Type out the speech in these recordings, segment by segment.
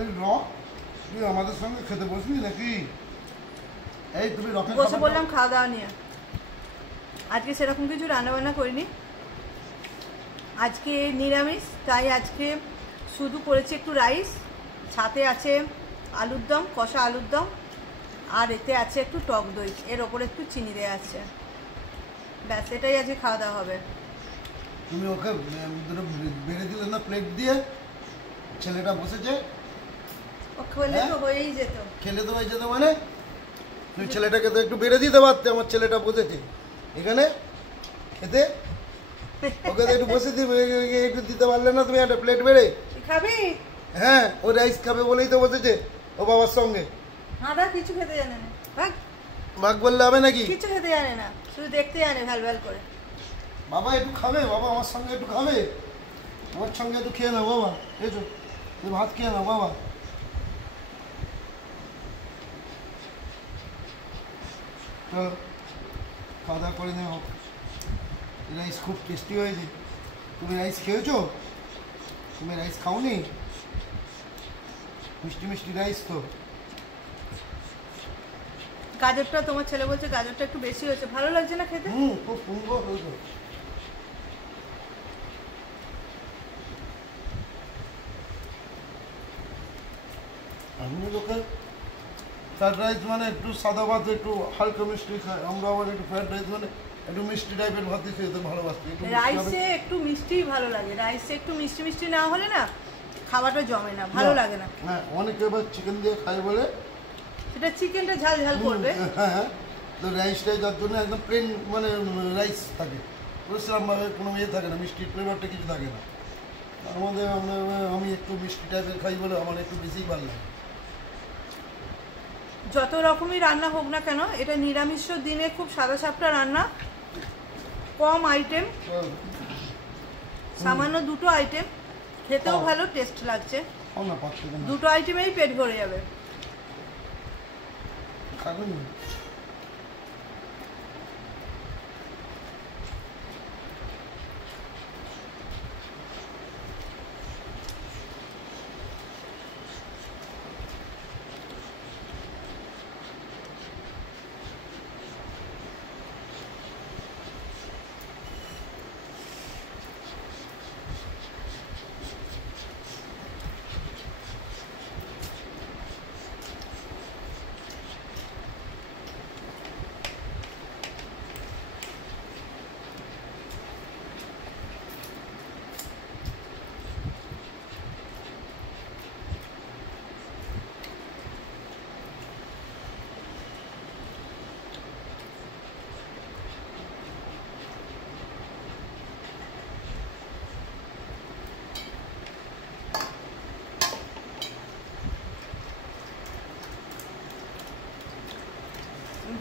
এই রক তুই আমাদের সঙ্গে খেতে বসবি নাকি? এই তুমি রকের বসে বললাম খাওয়া দাওয়া নিয়ে। আজকে সেরকম কিছু রান্নাবান্না করিনি, আজকে নিরামিষ, তাই আজকে শুধু করেছি একটু রাইস, সাথে আছে আলুর দম, কষা আলুর দম, আর এতে আছে একটু টক দই, এর ওপরে একটু চিনি দেওয়া আছে, ব্যাস এটাই আজকে খাওয়া দাওয়া হবে। তুমি ওকে দুটো বেড়ে দিলে না প্লেট দিয়ে? ছেলেটা বসেছে, ও খেলে তো হয়েই যেত। খেলে তো হয়ে যেত মানে? তুমি ছেলেটাকে তো একটু বেড়ে দিতে পারতে, আমার ছেলেটা বসেছে এখানে খেতে, ওকে তো একটু বসে দিবে, একটু দিতে পারলে না তুমি একটা প্লেট বেড়ে? খাবি? হ্যাঁ, ও রাইস খাবে বলেই তো বসেছে ও বাবার সঙ্গে। হাঁদা কিছু খেতে জানে না, ভাগ ভাগ বললে হবে নাকি? কিছু খেতে জানে না, শুধু দেখতে জানে ভ্যাল ভ্যাল করে। বাবা একটু খাবে, বাবা আমার সঙ্গে একটু খাবে, আমার সঙ্গে একটু খেয়ে নাও বাবা, এসো তুমি ভাত খেয়ে নাও বাবা। চলো খাওয়া দাওয়া করে নেওয়া হোক। রাইস খুব টেস্টি হয়েছে। তুমি রাইস খেয়েছো? তুমি রাইস খাওনি? মিষ্টি মিষ্টি রাইস তো। গাজরটা তোমার ছেলে বলছে গাজরটা একটু বেশি হয়েছে, ভালো লাগছে না খেতে? খুব সুন্দর হয়েছে। আমি লোকে ফ্রাইড রাইস মানে একটু সাদা ভাত একটু হালকা মিষ্টি খায়, আমরা আবার একটু ফ্রাইড রাইস মানে একটু মিষ্টি টাইপের ভাতই খেতে ভালোবাসি। রাইসে একটু মিষ্টিই ভালো লাগে, রাইসে একটু মিষ্টি মিষ্টি না হলে না খাবারটা জমে না, ভালো লাগে না। হ্যাঁ, অনেকে আবার চিকেন দিয়ে খায় বলে সেটা চিকেনটা ঝাল ঝাল করবে। হ্যাঁ, তো রাইসটাই যার জন্য একদম প্লেন মানে রাইস থাকে, সেরকমভাবে কোনো ইয়ে থাকে না, মিষ্টির ফ্লেভারটা কিছু থাকে না। আমাদের আমি একটু মিষ্টি টাইপের খাই বলে আমার একটু বেশিই ভালো লাগে। যত রকমই রান্না হোক না কেন, এটা নিরামিষ দিনে খুব সাদা সাপটা রান্না, কম আইটেম, সামান্য দুটো আইটেম, খেতেও ভালো, টেস্ট লাগছে, দুটো আইটেমেই পেট ভরে যাবে। খাবেন?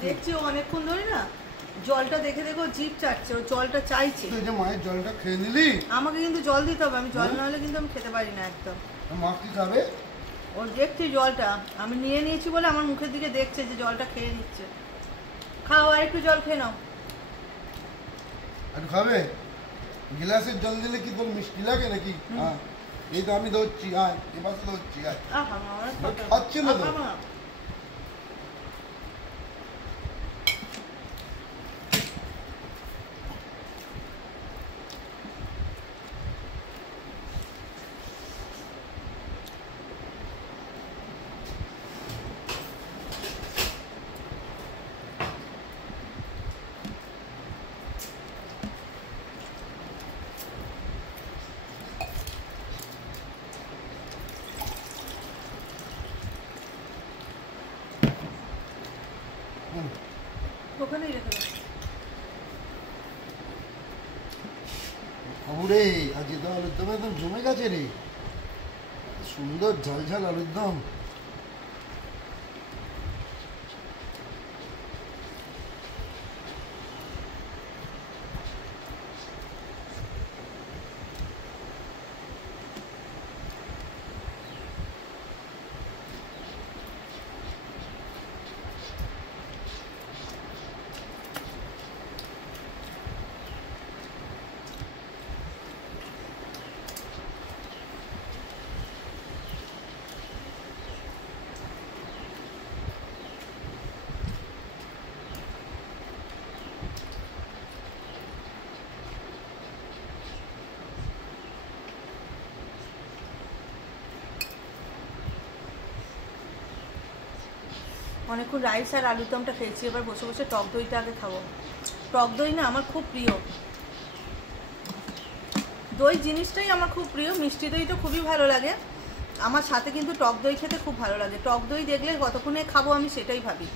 দেখছি অনেকক্ষণ ধরে না জলটা দেখে দেখো জিভ চাটছে, ও জলটা চাইছে। তুই যে মায়ের জলটা খেয়ে নিলি? আমাকে কিন্তু জল দিতে হবে, আমি জল না হলে কিন্তু আমি খেতে পারি না একদম। মা কি খাবে? ও দেখছি জলটা আমি নিয়ে নিয়েছি বলে আমার মুখের দিকে দেখছে যে জলটা খেয়ে নিচ্ছে। খাও, আর একটু জল খেয়ে নাও। একটু খাবে? গ্লাসের জল দিলে কি তোর মিষ্টি লাগে নাকি? হ্যাঁ, এই তো আমি ধরছি, আয় এবার ধরছি, আয়। খাচ্ছি না তো। ওখানেই রেখে দাও। বাবুরে, আজ তো আলুর দম একদম জমে গেছে রে, সুন্দর ঝাল ঝাল আলুর দম। অনেকক্ষণ রাইস আর আলুর দমটা খেয়েছি, এবার বসে বসে টক দইটা আগে খাবো। টক দই না আমার খুব প্রিয়, দই জিনিসটাই আমার খুব প্রিয়। মিষ্টি দই তো খুবই ভালো লাগে, আমার সাথে কিন্তু টক দই খেতে খুব ভালো লাগে। টক দই দেখলে কতক্ষণে খাবো আমি সেটাই ভাবি।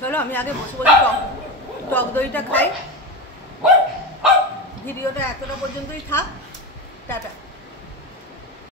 চলো আমি আগে বসে বসে টক দইটা খাই। ভিডিওটা এতটা পর্যন্তই থাক, টাটা।